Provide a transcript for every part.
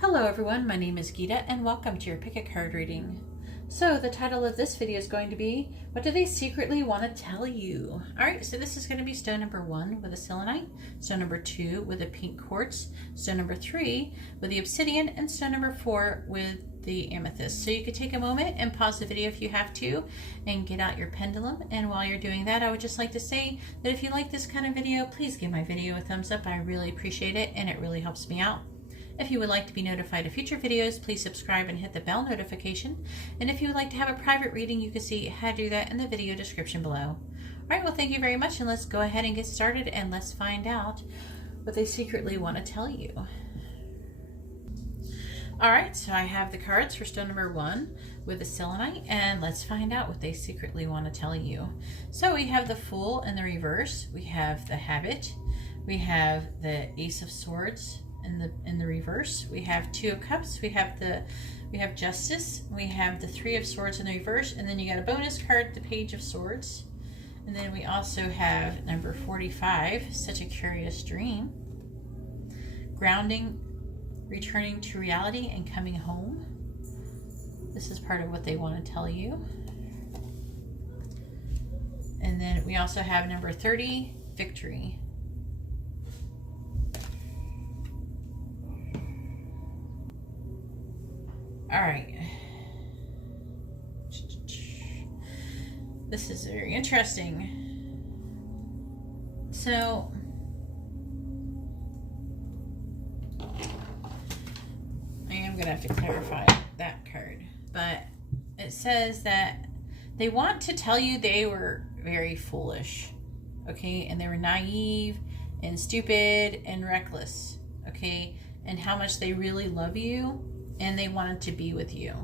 Hello everyone, my name is Geeta and welcome to your pick a card reading. So the title of this video is going to be, what do they secretly want to tell you? Alright, so this is going to be stone number 1 with a Selenite, stone number 2 with a pink quartz, stone number 3 with the Obsidian, and stone number 4 with the amethyst. So you could take a moment and pause the video if you have to and get out your pendulum. And while you're doing that, I would just like to say that if you like this kind of video, please give my video a thumbs up. I really appreciate it and it really helps me out. If you would like to be notified of future videos, please subscribe and hit the bell notification. And if you would like to have a private reading, you can see how to do that in the video description below. All right, well, thank you very much, and let's go ahead and get started, and let's find out what they secretly want to tell you. All right, so I have the cards for stone number 1 with the Selenite, and let's find out what they secretly want to tell you. So we have the Fool in the reverse, we have the Habit, we have the Ace of Swords in the reverse, we have 2 of Cups, we have Justice, we have the 3 of Swords in the reverse, and then you got a bonus card, the Page of Swords, and then we also have number 45, Such a Curious Dream, Grounding, Returning to Reality and Coming Home. This is part of what they want to tell you. And then we also have number 30, Victory. All right. This is very interesting. So, I am going to have to clarify that card. But it says that they want to tell you they were very foolish. Okay? And they were naive and stupid and reckless. Okay? And how much they really love you. And they wanted to be with you.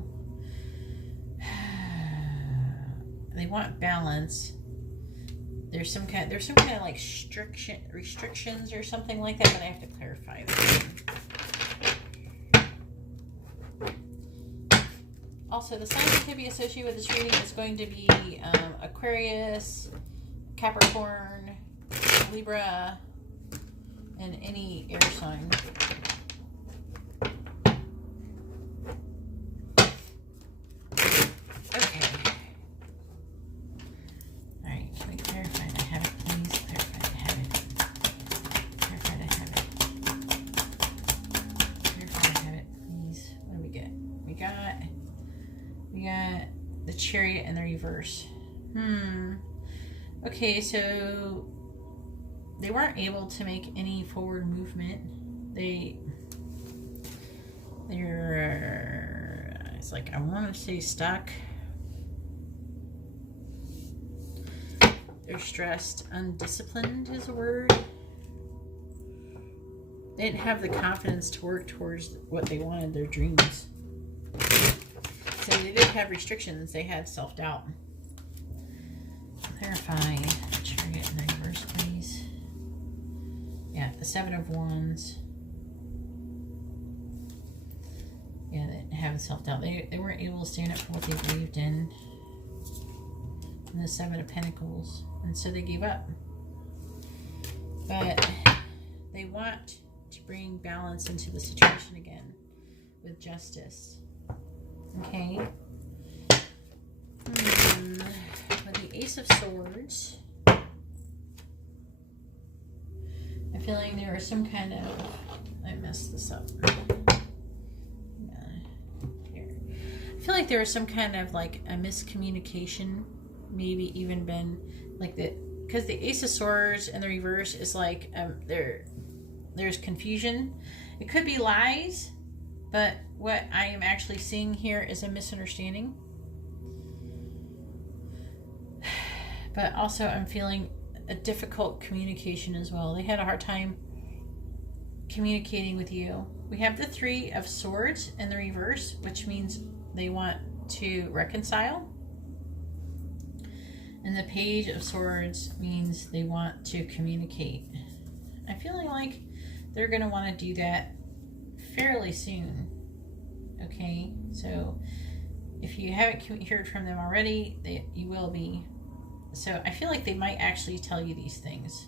They want balance. There's some kind of like restrictions or something like that, but I have to clarify that. Also, the signs that could be associated with this reading is going to be Aquarius, Capricorn, Libra, and any air sign. We got the Chariot in the reverse. Okay, so they weren't able to make any forward movement. It's like, I want to say stuck. They're stressed. Undisciplined is a word. They didn't have the confidence to work towards what they wanted, their dreams. So they didn't have restrictions, they had self-doubt. Clarify Chariot in the reverse, please. Yeah, the 7 of Wands. Yeah, they didn't have self-doubt. They weren't able to stand up for what they believed in. And the 7 of Pentacles. And so they gave up. But they want to bring balance into the situation again with Justice. Okay. With the Ace of Swords, I'm feeling there was some kind of, I messed this up. Here. I feel like there was some kind of like a miscommunication, maybe even been like that, because the Ace of Swords in the reverse is like there's confusion. It could be lies. But what I am actually seeing here is a misunderstanding. But also I'm feeling a difficult communication as well. They had a hard time communicating with you. We have the 3 of Swords in the reverse, which means they want to reconcile. And the Page of Swords means they want to communicate. I'm feeling like they're going to want to do that fairly soon. Okay, so if you haven't heard from them already, you will be. So I feel like they might actually tell you these things.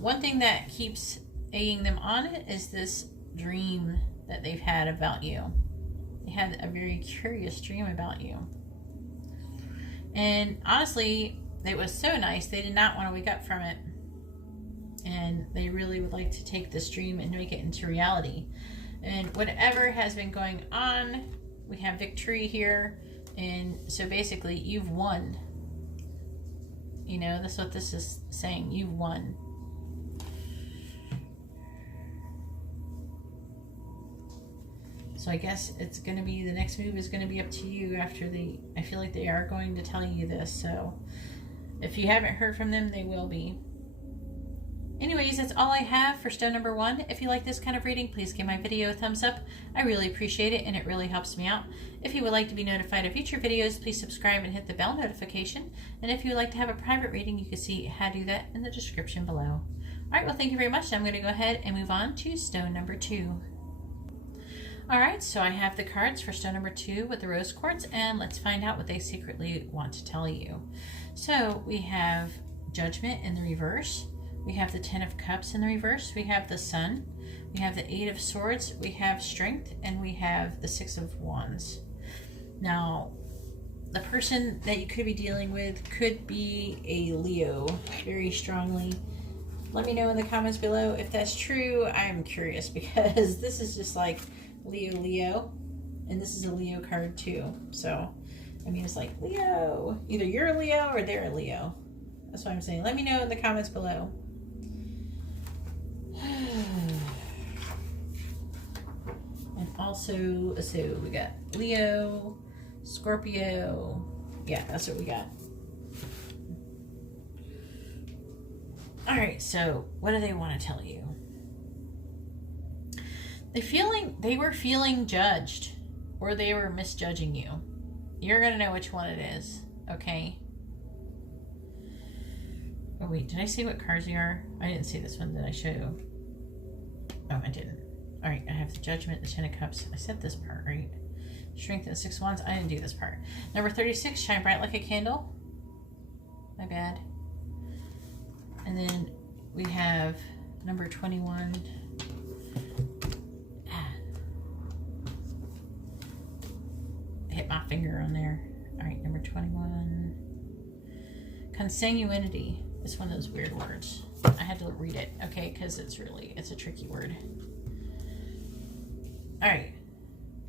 One thing that keeps egging them on is this dream that they've had about you. They had a very curious dream about you. And honestly, it was so nice, they did not want to wake up from it. And they really would like to take this dream and make it into reality. And whatever has been going on, we have victory here. And so basically, you've won. You know, that's what this is saying. You've won. So I guess it's going to be, the next move is going to be up to you after I feel like they are going to tell you this. So if you haven't heard from them, they will be. Anyways, that's all I have for stone number 1. If you like this kind of reading, please give my video a thumbs up. I really appreciate it, and it really helps me out. If you would like to be notified of future videos, please subscribe and hit the bell notification. And if you would like to have a private reading, you can see how to do that in the description below. Alright, well, thank you very much. I'm going to go ahead and move on to stone number 2. Alright, so I have the cards for stone number 2 with the rose quartz, and let's find out what they secretly want to tell you. So we have Judgment in the reverse. We have the 10 of Cups in the reverse. We have the Sun. We have the 8 of Swords. We have Strength. And we have the 6 of Wands. Now, the person that you could be dealing with could be a Leo, very strongly. Let me know in the comments below if that's true. I'm curious because this is just like Leo. And this is a Leo card too. So, I mean, it's like Leo. Either you're a Leo or they're a Leo. That's what I'm saying. Let me know in the comments below. And also, so we got Leo, Scorpio. Yeah, that's what we got. Alright, so what do they want to tell you? They were feeling judged, or they were misjudging you. You're going to know which one it is, okay? Oh wait, did I say what cards they are? I didn't see this one, did I show you? Oh, I didn't. Alright, I have the Judgment, the 10 of Cups. I said this part, right? Strength and the 6 of Wands. I didn't do this part. Number 36, Shine Bright Like a Candle. My bad. And then we have number 21. Hit my finger on there. Alright, number 21. Consanguinity. It's one of those weird words. I had to read it, okay, because it's a tricky word. Alright.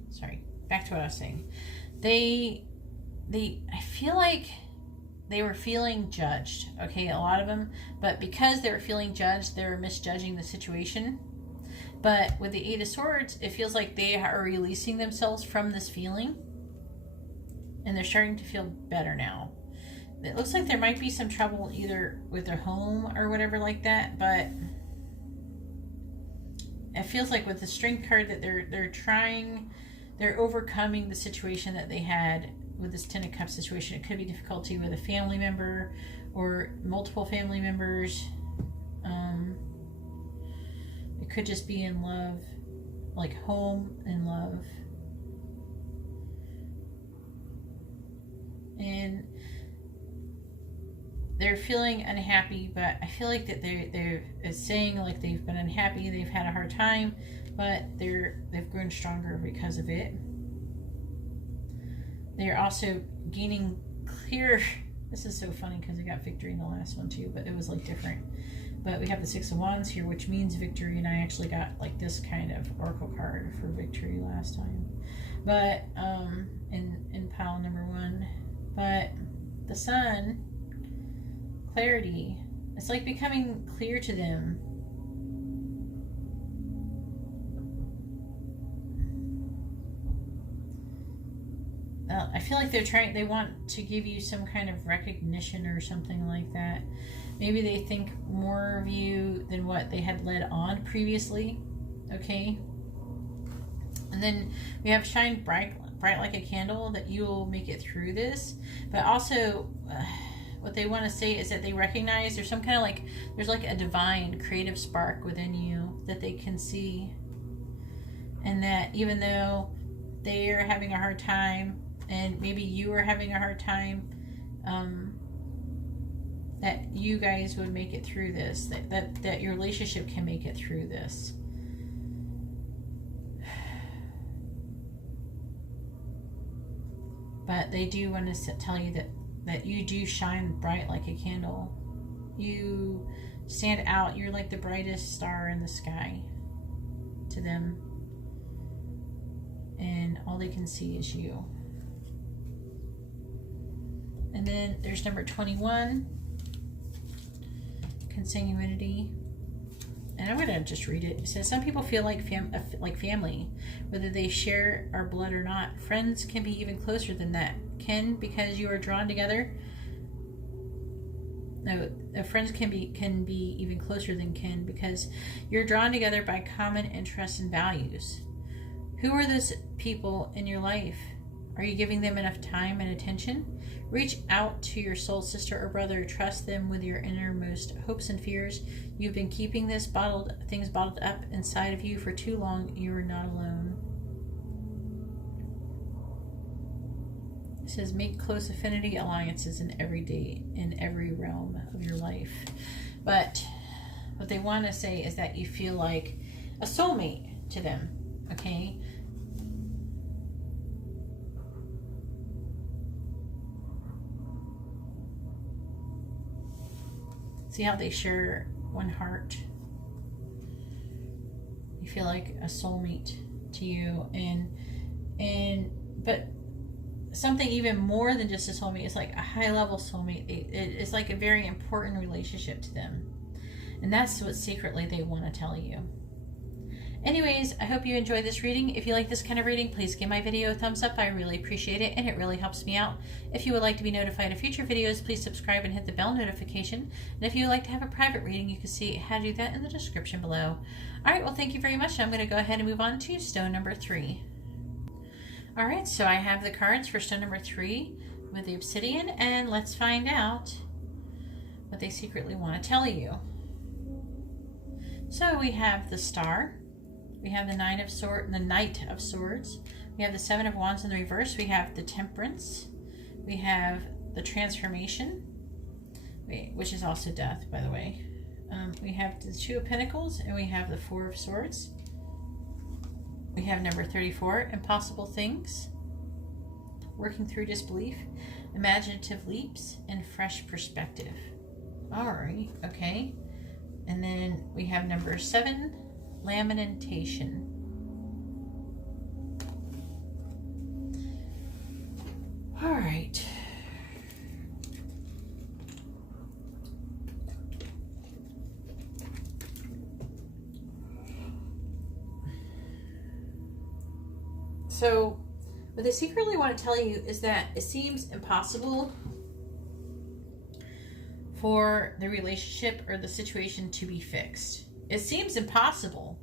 Sorry. Back to what I was saying. I feel like they were feeling judged, okay, a lot of them, but because they were feeling judged, they were misjudging the situation. But with the 8 of Swords, it feels like they are releasing themselves from this feeling, and they're starting to feel better now. It looks like there might be some trouble either with their home or whatever like that, but it feels like with the Strength card that they're overcoming the situation that they had with this 10 of Cups situation. It could be difficulty with a family member or multiple family members. It could just be in love, like home and love. And they're feeling unhappy, but I feel like that they're saying like they've been unhappy, they've had a hard time, but they've grown stronger because of it. They're also gaining clear. This is so funny because I got victory in the last one too, but it was like different. But we have the 6 of Wands here, which means victory, and I actually got like this kind of oracle card for victory last time. But in pile number 1, but the Sun. Clarity. It's like becoming clear to them. I feel like they want to give you some kind of recognition or something like that. Maybe they think more of you than what they had led on previously. Okay. And then we have Shine Bright Like a Candle, that you will make it through this. But also, what they want to say is that they recognize there's some kind of like, there's like a divine creative spark within you that they can see. And that even though they are having a hard time, and maybe you are having a hard time, that you guys would make it through this, that your relationship can make it through this. But they do want to tell you that you do shine bright like a candle. You stand out. You're like the brightest star in the sky to them. And all they can see is you. And then there's number 21, consanguinity. And I'm going to just read it. It says, some people feel like family, whether they share our blood or not. Friends can be even closer than that. Kin, because you are drawn together. No, friends can be even closer than kin because you're drawn together by common interests and values. Who are those people in your life? Are you giving them enough time and attention? Reach out to your soul sister or brother. Trust them with your innermost hopes and fears. You've been keeping things bottled up inside of you for too long. You are not alone. It says, make close affinity alliances in every realm of your life. But what they want to say is that you feel like a soulmate to them. Okay? See how they share one heart? You feel like a soulmate to you, but something even more than just a soulmate. It's like a high level soulmate. It's like a very important relationship to them, and that's what secretly they want to tell you. Anyways, I hope you enjoyed this reading. If you like this kind of reading, please give my video a thumbs up. I really appreciate it, and it really helps me out. If you would like to be notified of future videos, please subscribe and hit the bell notification. And if you would like to have a private reading, you can see how to do that in the description below. All right, well, thank you very much. I'm going to go ahead and move on to stone number 3. All right, so I have the cards for stone number 3 with the obsidian, and let's find out what they secretly want to tell you. So we have the Star. We have the Knight of Swords. We have the Seven of Wands in the reverse. We have the Temperance. We have the Transformation, which is also death, by the way. We have the Two of Pentacles, and we have the Four of Swords. We have number 34, Impossible Things, Working Through Disbelief, Imaginative Leaps, and Fresh Perspective. All right, okay. And then we have number 7, Lamentation. All right. So, what they secretly want to tell you is that it seems impossible for the relationship or the situation to be fixed. It seems impossible.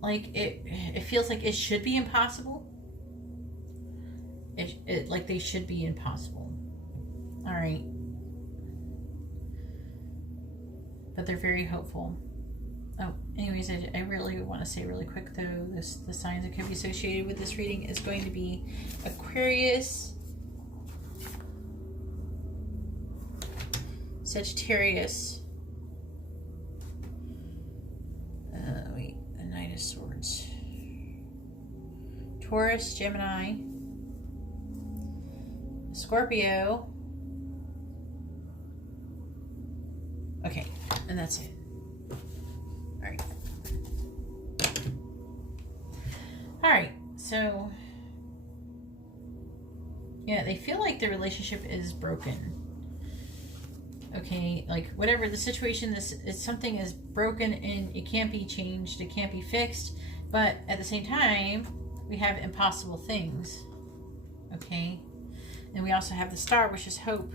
Like it feels like it should be impossible. Like they should be impossible. All right. But they're very hopeful. Oh, anyways, I really want to say really quick though, the signs that could be associated with this reading is going to be Aquarius, Sagittarius, the Knight of Swords, Taurus, Gemini, Scorpio. Okay, and that's it. All right, so yeah, they feel like the relationship is broken. Okay, like whatever the situation, something is broken and it can't be changed, it can't be fixed, but at the same time, we have impossible things. Okay, and we also have the Star, which is hope.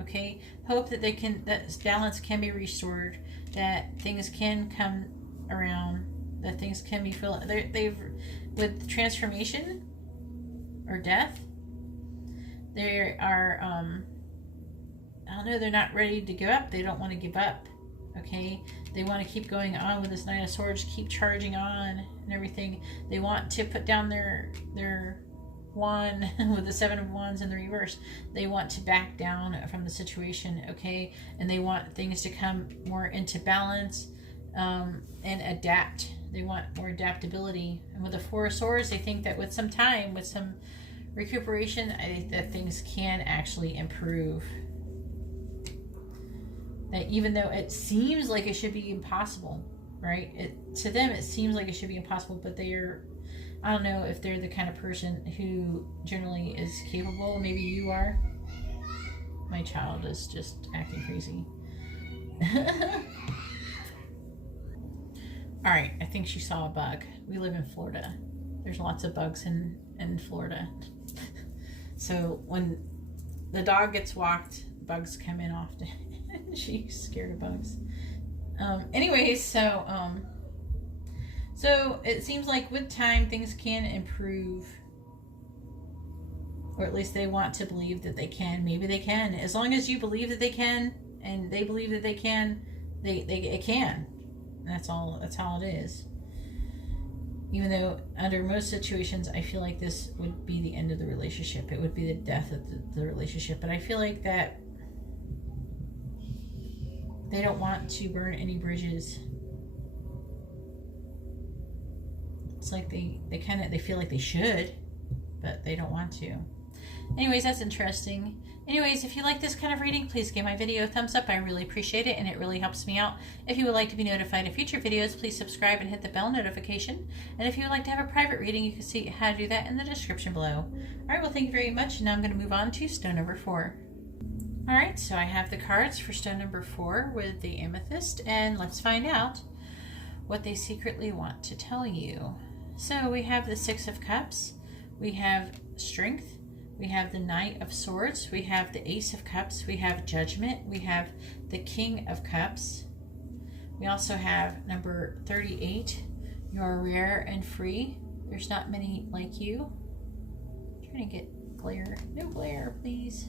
Okay, hope that that balance can be restored, that things can come around, that things can be filled. With transformation or death, they are I don't know, they're not ready to give up. They don't want to give up. Okay, they want to keep going on with this Knight of Swords, keep charging on and everything. They want to put down their wand with the Seven of Wands in the reverse. They want to back down from the situation. Okay, and they want things to come more into balance and adapt. They want more adaptability. And with the Four of Swords, they think that with some time, with some recuperation, that things can actually improve. That even though it seems like it should be impossible, right? To them, it seems like it should be impossible, but I don't know if they're the kind of person who generally is capable. Maybe you are. My child is just acting crazy. All right, I think she saw a bug. We live in Florida. There's lots of bugs in Florida. So when the dog gets walked, bugs come in often. She's scared of bugs. Anyways, so it seems like with time things can improve, or at least they want to believe that they can. Maybe they can, as long as you believe that they can, and they believe that they can. It can. That's all. That's how it is. Even though under most situations, I feel like this would be the end of the relationship. It would be the death of the relationship. But I feel like that they don't want to burn any bridges. It's like they feel like they should, but they don't want to. Anyways, that's interesting. Anyways, if you like this kind of reading, please give my video a thumbs up. I really appreciate it, and it really helps me out. If you would like to be notified of future videos, please subscribe and hit the bell notification. And if you would like to have a private reading, you can see how to do that in the description below. All right, well, thank you very much. Now I'm going to move on to stone number 4. All right, so I have the cards for stone number 4 with the amethyst, and let's find out what they secretly want to tell you. So we have the 6 of Cups, we have Strength, we have the Knight of Swords, we have the Ace of Cups, we have Judgment, we have the King of Cups. We also have number 38, you're rare and free. There's not many like you. I'm trying to get glare. No glare, please.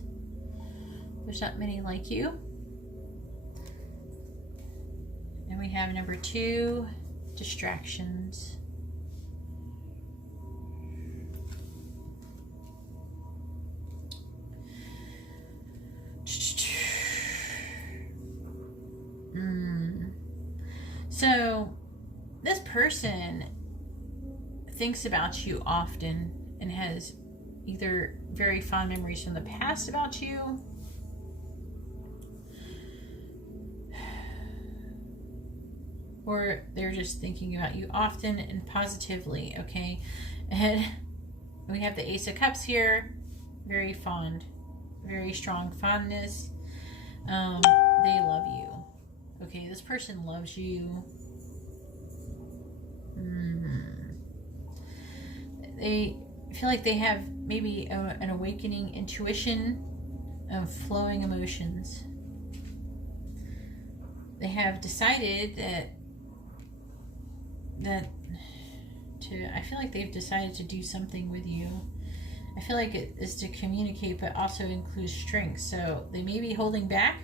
There's not many like you. And we have number 2, distractions. So this person thinks about you often and has either very fond memories from the past about you, or they're just thinking about you often and positively, okay? And we have the Ace of Cups here, very fond, very strong fondness. They love you. Okay, this person loves you. They feel like they have maybe an awakening intuition of flowing emotions. They have decided I feel like they've decided to do something with you. I feel like it is to communicate, but also includes strength. So they may be holding back.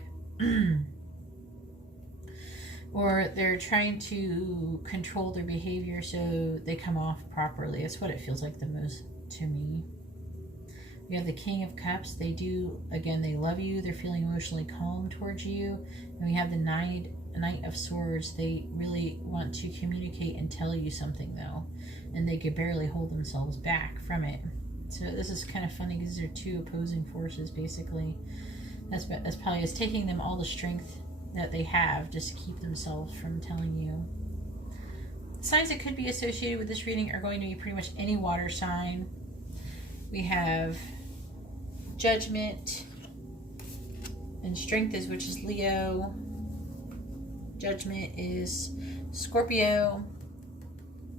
Or they're trying to control their behavior so they come off properly. That's what it feels like the most to me. We have the King of Cups. They love you. They're feeling emotionally calm towards you. And we have the Knight of Swords. They really want to communicate and tell you something, though. And they could barely hold themselves back from it. So this is kind of funny because they're two opposing forces, basically. That's probably it's taking them all the strength that they have just to keep themselves from telling you. Signs that could be associated with this reading are going to be pretty much any water sign. We have Judgment, and Strength which is Leo. Judgment is Scorpio.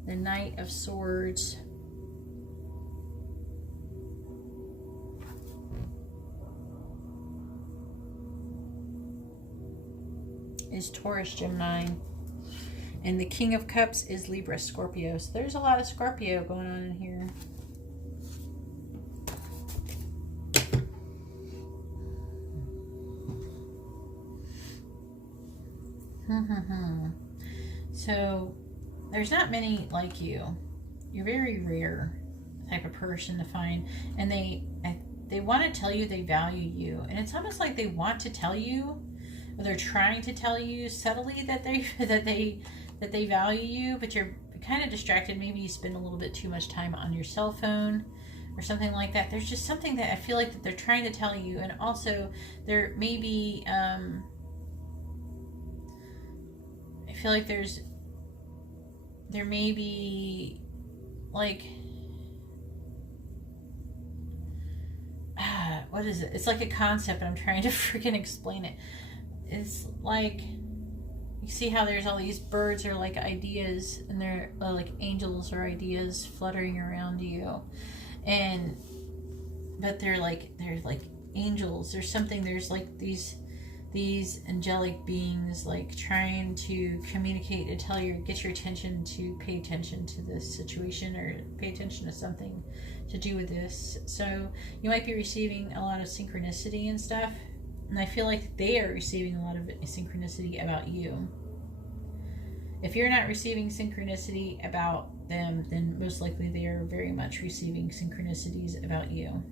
The Knight of Swords is Taurus, Gemini, and the King of Cups is Libra, Scorpio. So there's a lot of Scorpio going on in here. So there's not many like you. You're very rare type of person to find, and they want to tell you they value you, and it's almost like they want to tell you, or they're trying to tell you subtly that they value you, but you're kind of distracted. Maybe you spend a little bit too much time on your cell phone, or something like that. There's just something that I feel like that they're trying to tell you. And also there may be, I feel like there may be like, what is it? It's like a concept, and I'm trying to freaking explain it. It's like, you see how there's all these birds are like ideas, and they're like angels or ideas fluttering around you, but they're like angels. There's something. There's like these angelic beings like trying to communicate and tell you, get your attention to pay attention to this situation, or pay attention to something to do with this. So you might be receiving a lot of synchronicity and stuff, and I feel like they are receiving a lot of synchronicity about you. If you're not receiving synchronicity about them, then most likely they are very much receiving synchronicities about you.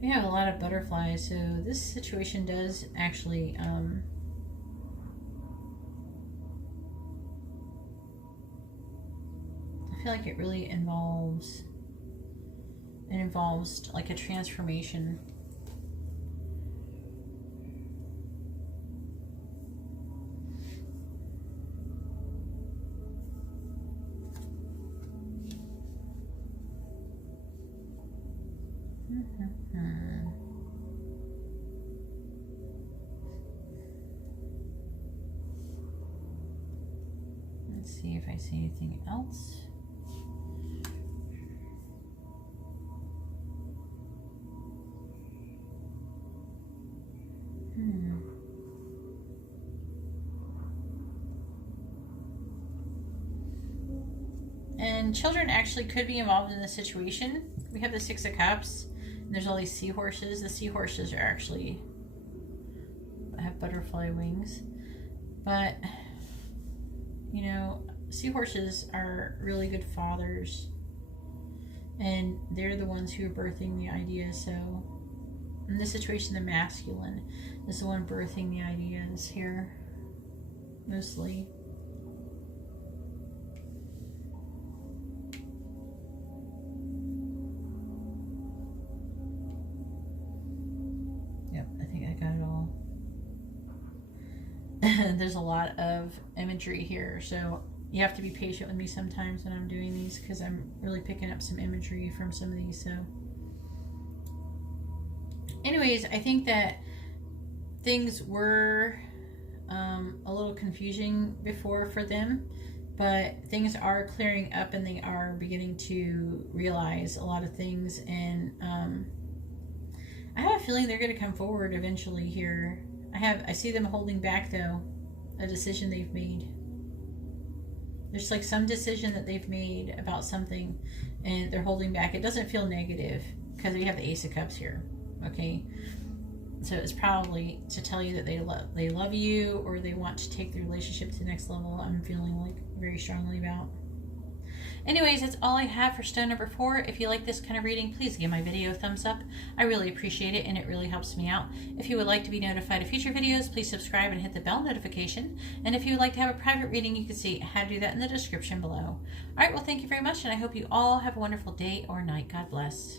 We have a lot of butterflies, so this situation does actually I feel like it really involves like a transformation. Let's see if I see anything else. And children actually could be involved in this situation. We have the Six of Cups, and there's all these seahorses. The seahorses are actually have butterfly wings, but you know, seahorses are really good fathers, and they're the ones who are birthing the idea. So in this situation, the masculine is the one birthing the ideas here, mostly. Yep, I think I got it all. There's a lot of imagery here, so you have to be patient with me sometimes when I'm doing these, because I'm really picking up some imagery from some of these. So anyways, I think that things were a little confusing before for them, but things are clearing up, and they are beginning to realize a lot of things. And I have a feeling they're going to come forward eventually here. I see them holding back, though, a decision they've made. There's like some decision that they've made about something, and they're holding back. It doesn't feel negative because we have the Ace of Cups here. Okay, so it's probably to tell you that they love you, or they want to take the relationship to the next level. I'm feeling like very strongly about. Anyways, that's all I have for stone number 4. If you like this kind of reading, please give my video a thumbs up. I really appreciate it, and it really helps me out. If you would like to be notified of future videos, please subscribe and hit the bell notification. And if you would like to have a private reading, you can see how to do that in the description below. All right, well, thank you very much, and I hope you all have a wonderful day or night. God bless.